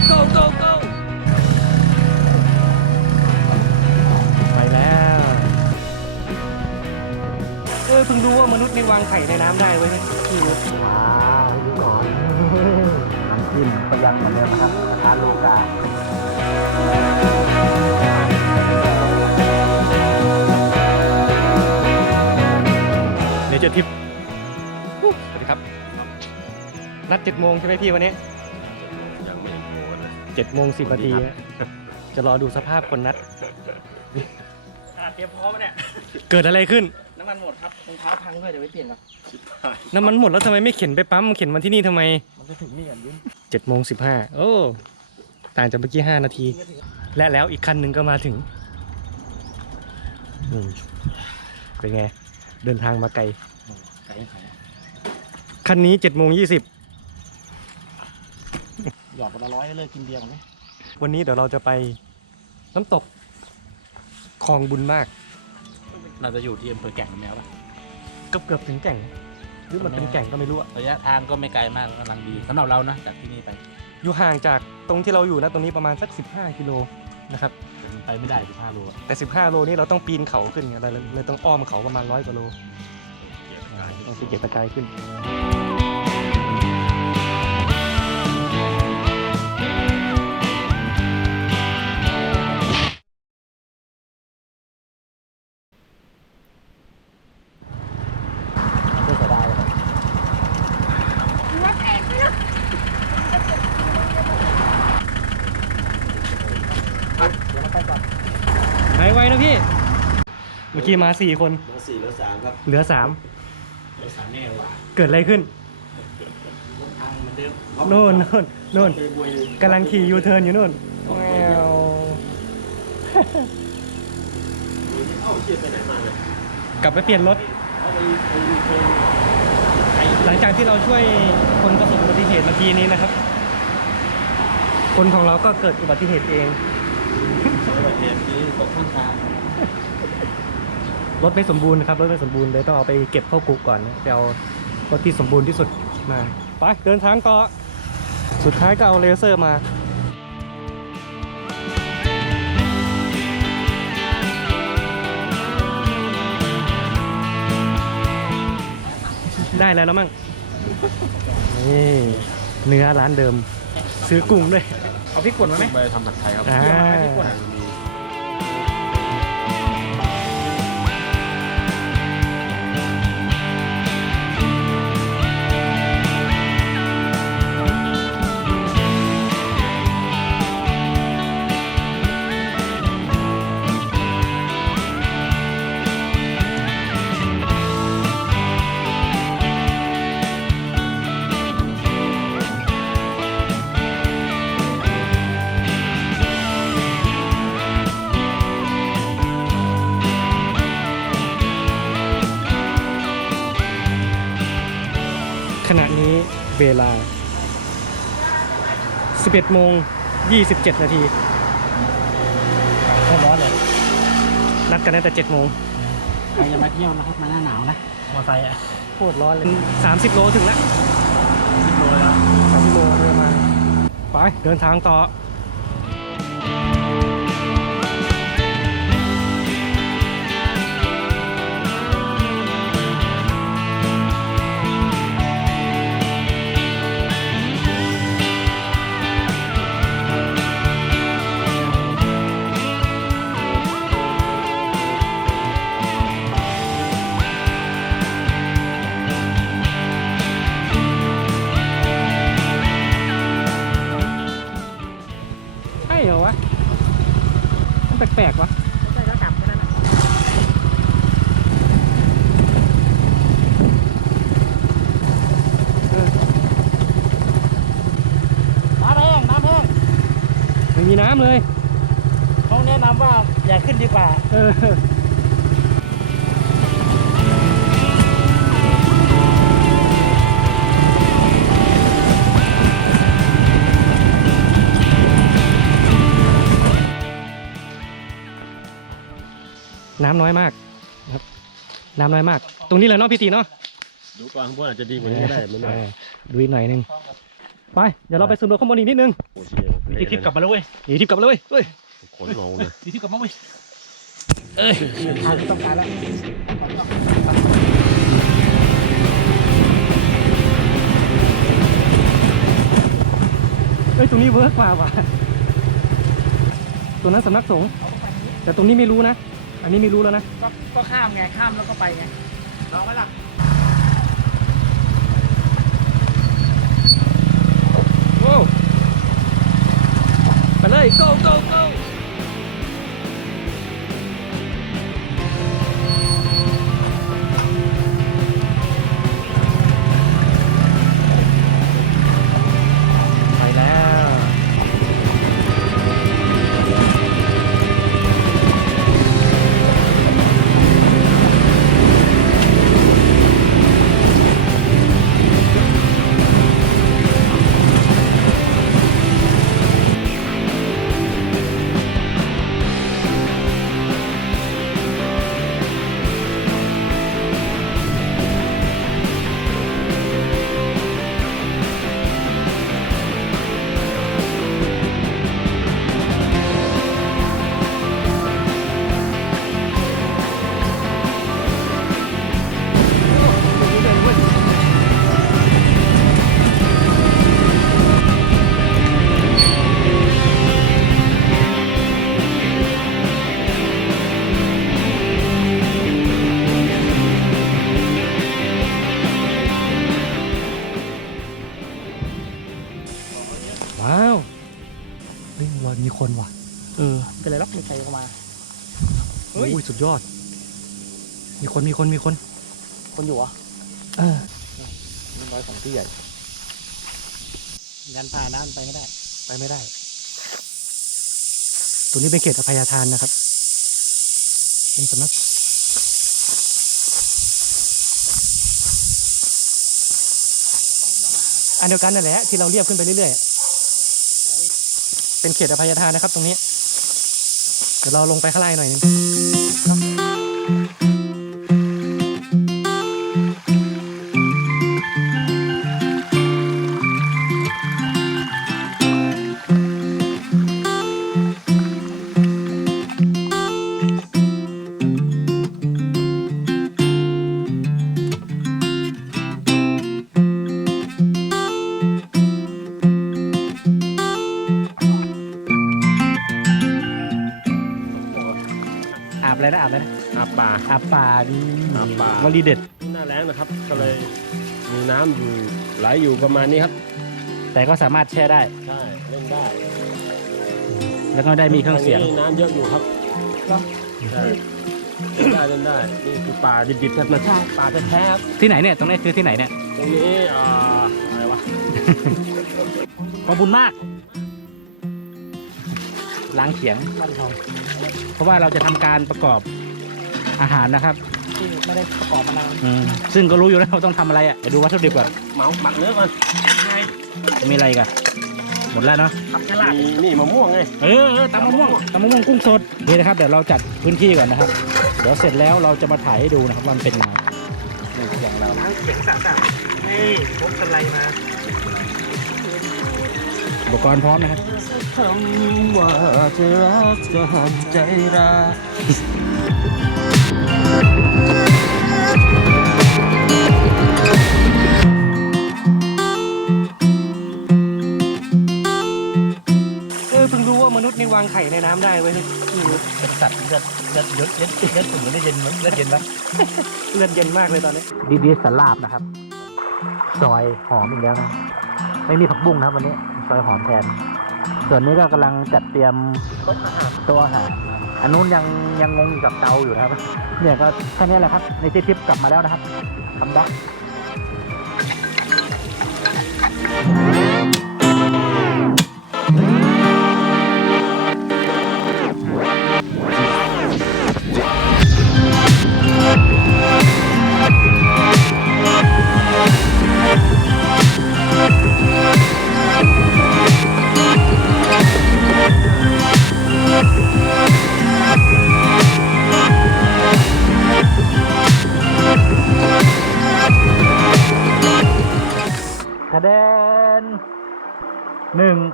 go go go ไปแล้วเออเพิ่งรู้ว่ามนุษย์นี่วางไข่ในน้ำได้เว้ยพี่ว้าวยู่ก่อนน้ำจิ้มก็ยังเหมือนเดิมนะครับราคาโลกาเดี๋ยวจะทิปสวัสดีครับ นัดเจ็ดโมงใช่ไหมพี่วันนี้ เลยเจ็ดโมงสิบนาทีนะจะรอดูสภาพคนนัดเตรียมพร้อมเนี่ยเกิดอะไรขึ้น น้ำมันหมดครับรองเท้าพังด้วยเดี๋ยวไปเปลี่ยนก่อนน้ำมันหมดแล้วทำไมไม่เข็นไปปั๊มเข็นมาที่นี่ทำไม มันจะถึงนี่กันยิ้มเจ็ดโมงสิบห้าโอ้ ต่างจากเมื่อกี้ห้านาที และแล้วอีกคันหนึ่งก็มาถึงอืมเป็นไง เดินทางมาไกล ไก่ไข่คันนี้เจ็ดโมงยี่สิบ หยอดวันละร้อยเลิกกินเบียร์ก่อนไหมวันนี้เดี๋ยวเราจะไปน้ำตกคลองบุญมาก เราจะอยู่ที่อำเภอแก่งแมวป่ะ เกือบเกือบถึงแก่ง หรือมันเป็นแก่งก็ไม่รู้อะระยะทางก็ไม่ไกลมากกำลังดีสำหรับเรานะจากที่นี่ไปอยู่ห่างจากตรงที่เราอยู่นะตรงนี้ประมาณสัก 15 กิโลนะครับ ไปไม่ได้สิบห้าโลอะแต่ 15 โลนี่เราต้องปีนเขาขึ้นไงเราเลยเลยต้องอ้อมเขาประมาณร้อยกว่าโลเกียร์กายต้องไปเก็บตะกายขึ้น มื่อกี้มา4คนเหลือสี่เหลือสามครับเหลือไปสามแน่ว่ะ3เกิดอะไรขึ้นทางเหมือนเดิมโน่นโน่นโน่นเคยบวยเลยกำลังขี่ยูเทิร์นอยู่โน่นแววเอ้าเชียร์ไปไหนมาเนี่ยกลับไปเปลี่ยนรถเอาไปไปเคยหลังจากที่เราช่วยคนประสบอุบัติเหตุเมื่อกี้นี้นะครับ คนของเราก็เกิดอุบัติเหตุเองอุบัติเหตุที่ตกข้างทาง รถไม่สมบูรณ์นะครับรถไม่สมบูรณ์เลยต้องเอาไปเก็บเข้ากุกก่อนนะไปเอารถที่สมบูรณ์ที่สุดมาไปเดินทางต่อสุดท้ายก็เอาเลเซอร์มาได้แล้วแล้วมั้งนี่เนื้อร้านเดิม ซื้อกุ้งด้วย เอาพริกป่นมาไหมไปทำผัดไทยครับอ่า เวลา 11โมง27 นาทีโคตรร้อนเลยนัดกันตั้งแต่7โมงใครจะมาเที่ยวนะครับมาหน้าหนาวนะมอไซค์อะโคตรร้อนเลย 30 โลถึงแล้วสิบโลแล้ว30โลเดินมา ไปเดินทางต่อ แปลกๆวะใช่ก็กลับแค่นั้นนะเออน้ำแห้งน้ำแห้งไม่มีน้ำเลยเขาแนะนำว่าอย่าขึ้นดีกว่า เออ น้ำน้อยมากนะครับ น้ำน้อยมาก ตรงนี้แหละเนาะพี่ตีเนาะดูก่อนข้างบนอาจจะดีกว่านี้ก็ได้ไม่แน่เออดูอีกหน่อยหนึงไปเดี๋ยวเราไปสำรวจข้างบนอีกนิดนึงโอ้เชี่ยมีทิปกลับมาแล้วเว้ยมีทิปกลับมาแล้วเว้ยเฮ้ยขนลงเลยมีทิปกลับมาเว้ยทางที่ต้องการแล้วเฮ้ยตรงนี้เวิร์กกว่าว่ะตัวนั้นสำนักสงฆ์เอาเข้าไปนี้แต่ตรงนี้ไม่รู้นะ อันนี้ไม่รู้แล้วนะ ก็ก็ข้ามไงข้ามแล้วก็ไปไงลองไหมล่ะโอ้ไปเลย go go go ว้าวเฮ้ยว่ามีคนว่ะ เออเป็นไรหรอกมีใครเข้ามา เฮ้ย โอ้ยสุดยอด มีคนมีคนมีคน คนอยู่เหรอเออมันร้อยของที่ใหญ่ยันผ่าน้ำไปไม่ได้ ไปไม่ได้ ตัวนี้เป็นเขตอภัยทานนะครับ เป็นสำนักอันเดียวกันนั่นแหละที่เราเรียบขึ้นไปเรื่อยๆ เป็นเขตอภัยทานนะครับตรงนี้ เดี๋ยวเราลงไปข้างล่างหน่อยนึง อาบอะไรนะอาบอะไรนะอาป่า อาบป่าดีอาบป่า วลีเด็ด หน้าแรงนะครับ ก็เลยมีน้ำอยู่ไหลอยู่ประมาณนี้ครับ แต่ก็สามารถแช่ได้ ใช่เล่นได้แล้วก็ได้มีเครื่องเสียงทนี้น้ำเยอะอยู่ครับเหรอใช่เล่นได้เล่นได้ นี่คือป่าดิบๆธรรมชาติป่าแท้ๆครับที่ไหนเนี่ยตรงนี้คือที่ไหนเนี่ย ตรงนี้อ่าอะไรวะ ขอบคุณมาก ล้างเขียงบ้านทอง เพราะว่าเราจะทำการประกอบอาหารนะครับที่ไม่ได้ประกอบมานานอืมซึ่งก็รู้อยู่แล้วเราต้องทำอะไรอะเดี๋ยวดูวัตถุดิบก่อนเหมาหมักเนื้อก่อนมีอะไรอีกันหมดแล้วเนาะ ทำแค่ลาบมีนี่มะม่วงไงเออเออตำมะม่วงตำมะม่วงกุ้งสดนี่นะครับเดี๋ยวเราจัดพื้นที่ก่อนนะครับ เดี๋ยวเสร็จแล้วเราจะมาถ่ายให้ดูนะครับว่ามันเป็นยังไงนี่เขียงเราล้างเขียงสะอาดๆนี่พกสไลด์มา อุปกรณ์พร้อมนะครับคำว่าจะรักจะหันใจรักเออเพิ่งรู้ว่ามนุษย์นี่วางไข่ในน้ำได้เว้ยเป็นสัตว์เลือดเลือดเลือดเลือดเลือดเหมือนได้เย็นเลือดเย็นปะเลือดเย็นมากเลยตอนนี้ดีดีสลาบนะครับ ซอยหอมอีกแล้วนะ ไม่มีผักบุ้งนะครับวันนี้ ซอยหอมแทน ส่วนนี้ก็กำลังจัดเตรียมโตัวอาหารครับอันนู้นยังยังงงอยู่กับเตาอยู่นะครับ เนี่ยก็แค่นี้แหละครับ ในที่ทิปกลับมาแล้วนะครับทำด็อก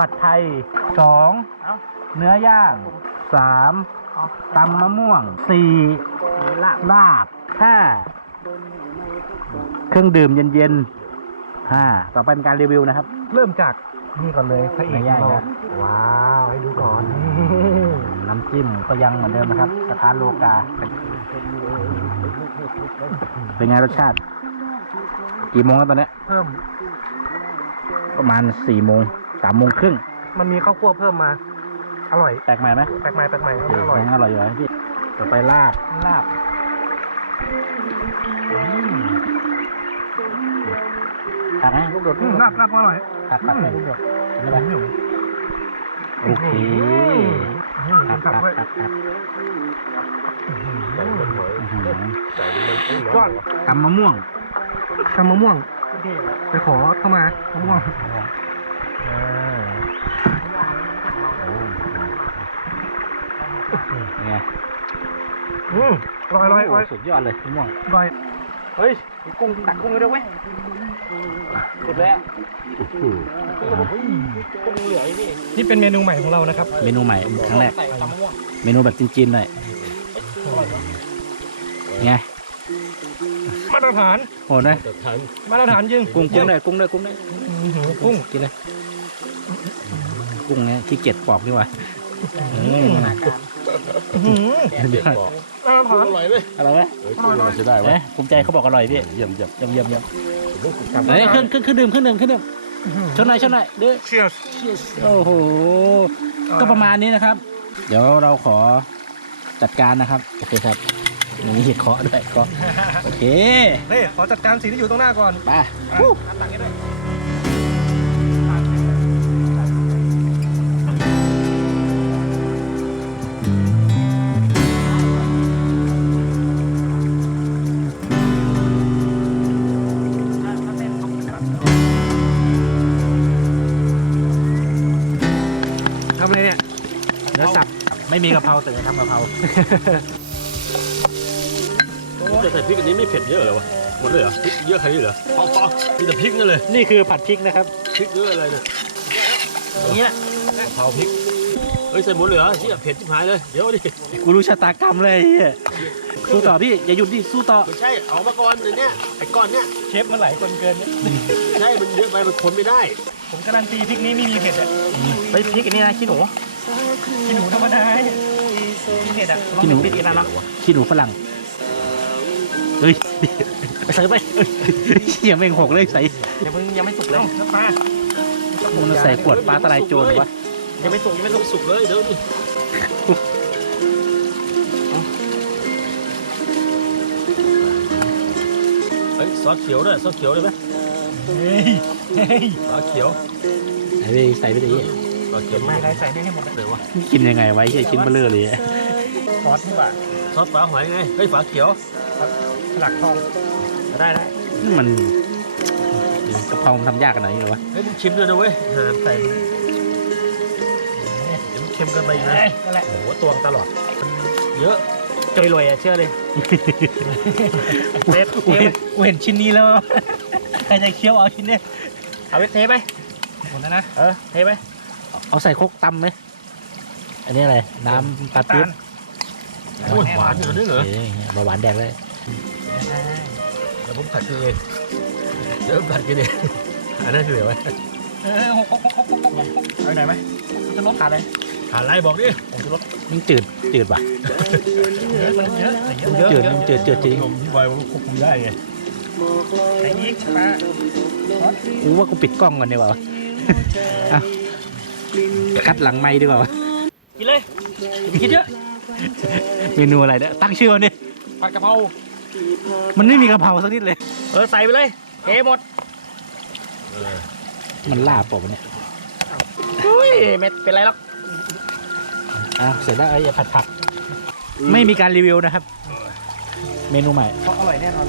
ผัดไทยสองเนื้อย่างสามตำมะม่วงสี่ลาบลาบห้าเครื่องดื่มเย็นๆห้าต่อไปเป็นการรีวิวนะครับ เริ่มจากนี่ก่อนเลยพระเอกไม่ของยากเรานะ ว้าว ให้ดูก่อนน้ำจิ้มก็ยังเหมือนเดิมนะครับกระทะโลกา เป็นไงรสชาติ กี่โมงแล้วตอนเนี้ยเพิ่มประมาณสี่โมง สามโมงครึ่งมันมีข้าวคั่วเพิ่มมา อร่อย แปลกใหม่ไหมแปลกใหม่แปลกใหม่โอเคอร่อยยังอร่อยอยู่นะพี่ต่อไปลาบลาบผักไหมลูกโดดลาบลาบอร่อยผักผักไหมลูกโดดเห็นไหมโอเคผักผักผักผักอื้อหือยอดตำมะม่วงทำมะม่วง ไปขอเข้ามามะม่วงเป็น ไงอืมอร่อยอร่อยอร่อยโสุดยอดเลยมะม่วงอร่อยเฮ้ยมีกุ้งตักกุ้งเลยด้วยเว้ยสุดแล้วกุ้งเหลือนี่นี่เป็นเมนูใหม่ของเรานะครับ เมนูใหม่ครั้งแรก เมนูแบบจีนๆหน่อยไงมาตรฐานโหดนะมาตรฐานจริงกุ้งกุ้งด้วยกุ้งด้วยกุ้งด้วยอื้อหือกุ้งกินเลย กุ้งเนี่ยขี้เกียจปอกดีกว่าเอออื้อหือเดี๋ยวมาตรฐานอร่อยเลยอร่อยไหมอร่อยอร่อยจะได้เอ้ยภูมิใจเขาบอกอร่อยพี่เยี่ยมเยี่ยมเยี่ยมเยี่ยมเยี่ยมเฮ้ยเครื่องเครื่องเครื่องดื่มเครื่องดื่มเครื่องดื่มชนหน่อยชนหน่อยเด้อเชียร์โอ้โหก็ประมาณนี้นะครับ เดี๋ยวเราขอจัดการนะครับโอเคครับนี่เคาะด้วยเคาะโอเคเฮ้ยขอจัดการสิ่งที่อยู่ตรงหน้าก่อนไปตักให้ด้วย ม่มีกะเพราแต่จะทำกะเพราจะใส่พริกอันนี้ไม่เผ็ดเยอะเหรอวะหมดเลยเหรอพริกเยอะขนาดนี้เหรอพอพอมีแต่พริกนั่นเลยนี่คือผัดพริกนะครับพริกเยอะอะไรเนี่ยอย่างนี้แหละกะเพราพริกเฮ้ยใส่หมดเลยเหรอเชี่ยเผ็ดชิบหายเลยเดี๋ยวดิกูรู้ชะตากรรมเลยไอ้เหี้ยสู้ต่อพี่อย่าหยุดดิสู้ต่อไม่ใช่เอามาก่อนเดี๋ยวเนี้ยไอ้ก้อนเนี้ยเชฟมันหลายคนเกินเนี่ยใช่มันเยอะไปมันคนไม่ได้ ผมการันตีพริกนี้ไม่มีเผ็ดอะเฮ้ยพริกอันนี้นะขี้หนู กินหนูธรรมดาเนี่ยเผ็ดอะขี้หนูพริกอีกแล้วเนาะขี้หนูฝรั่งเฮ้ยไปใส่ไปเหี้ยแม่งหกเลยใส่ยังมึงยังไม่สุกเลยน้ำปลามันใส่ขวดปลาตะไลโจรวะยังไม่สุกยังไม่ไม่สุต้อกงสุกเลยเดี๋ยวดิเฮ้ยซอสเขียวด้วยซอสเขียวเลยไหมเฮ้ยเฮ้ยซอสเขียวใส่ไปใส่ไปดิ ซอสเขียวมามาใส่ใส่ได้ให้หมดเลยเดี๋ยววะกินยังไงไว้แค่ชิ้นเบลอเลยซอสนี่หว่าซอสฝาหอยไงเฮ้ยฝาเขียวสลักทองได้ได้นี่มันกะเพรามันทำยากขนาดนี้เหรอวะเฮ้ยมึงชิมด้วยนะเว้ยหาใส่มันเดี๋ยวมันเค็มเกินไปอีกนะนั่นแหละโอ้โหตวงตลอดเยอะจอยรวยอะเชื่อเลยเทปกูเห็นกูเห็นชิ้นนี้แล้วใครจะเคี้ยวเอาชิ้นนี้เอาไปเทไปหมดแล้วนะเออเทไป เอาใส่ครกตำไหมอันนี้อะไร น้ำปลาตื้นโอ้ยหวานอย่างนี้เหรอเอ้ยเบาหวานแดกเลยเดี๋ยวผมผัดกินเองเดี๋ยวผมผัดกินเองอันนั้นคืออะไรวะเออหกหกหกหกหกหกเอาไหนไหมจะลดขาเลยหาอะไรบอกดิมันจืดจืดว่ะเยอะเยอะเยอะจืดมันจืดจืดจริงผมที่ไว้ว่าควบคุมได้ไงใส่อีกปลากูว่ากูปิดกล้องก่อนดีกว่า กัดหลังไม้ดีกว่า กินเลยอย่าไปคิดเยอะเมนูอะไรเนี่ยตั้งชื่อมันดิผัดกะเพรามันไม่มีกะเพราสักนิดเลย เออใส่ไปเลยเทหมด มันลาบเปล่าวะเนี่ยอุ้ยไม่เป็นไรหรอกอะเสร็จแล้วไอ้ผัดผัก ไม่มีการรีวิวนะครับ เมนูใหม่เพราะอร่อยแน่นอน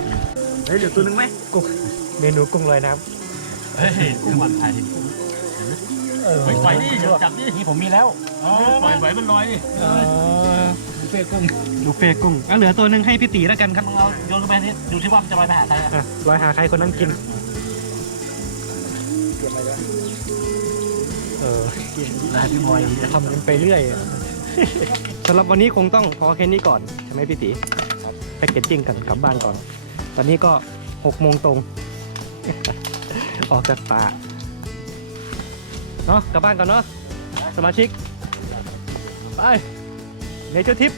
เฮ้ยเหลือตัวนึงไหมกุ้งเมนูกุ้งลอยน้ำเฮ้ยกุ้งมันไทย ปล่อยดิจับดินี่ผมมีแล้วปล่อยปล่มันลอยดิบุฟเฟ่กุ้งบุฟเฟ่กุ้งอะเหลือตัวหนึ่งให้พี่ตีแล้วกันครับเอาโยนลงไปนี่ดูที่ว่ามันจะลอยไปหาใครลอยหาใครคนนั้นกินเออกินพี่มอยทำมันไปเรื่อยสำหรับวันนี้คงต้องพอแค่นี้ก่อนใช่ไหมพี่ตีแพ็กเกจจิ้งกันกลับบ้านก่อน ตอนนี้ก็หกโมงตรง ออกจากป่า เนาะกลับบ้านก่อนเนาะสมาชิก ไปเนเจอร์ทิป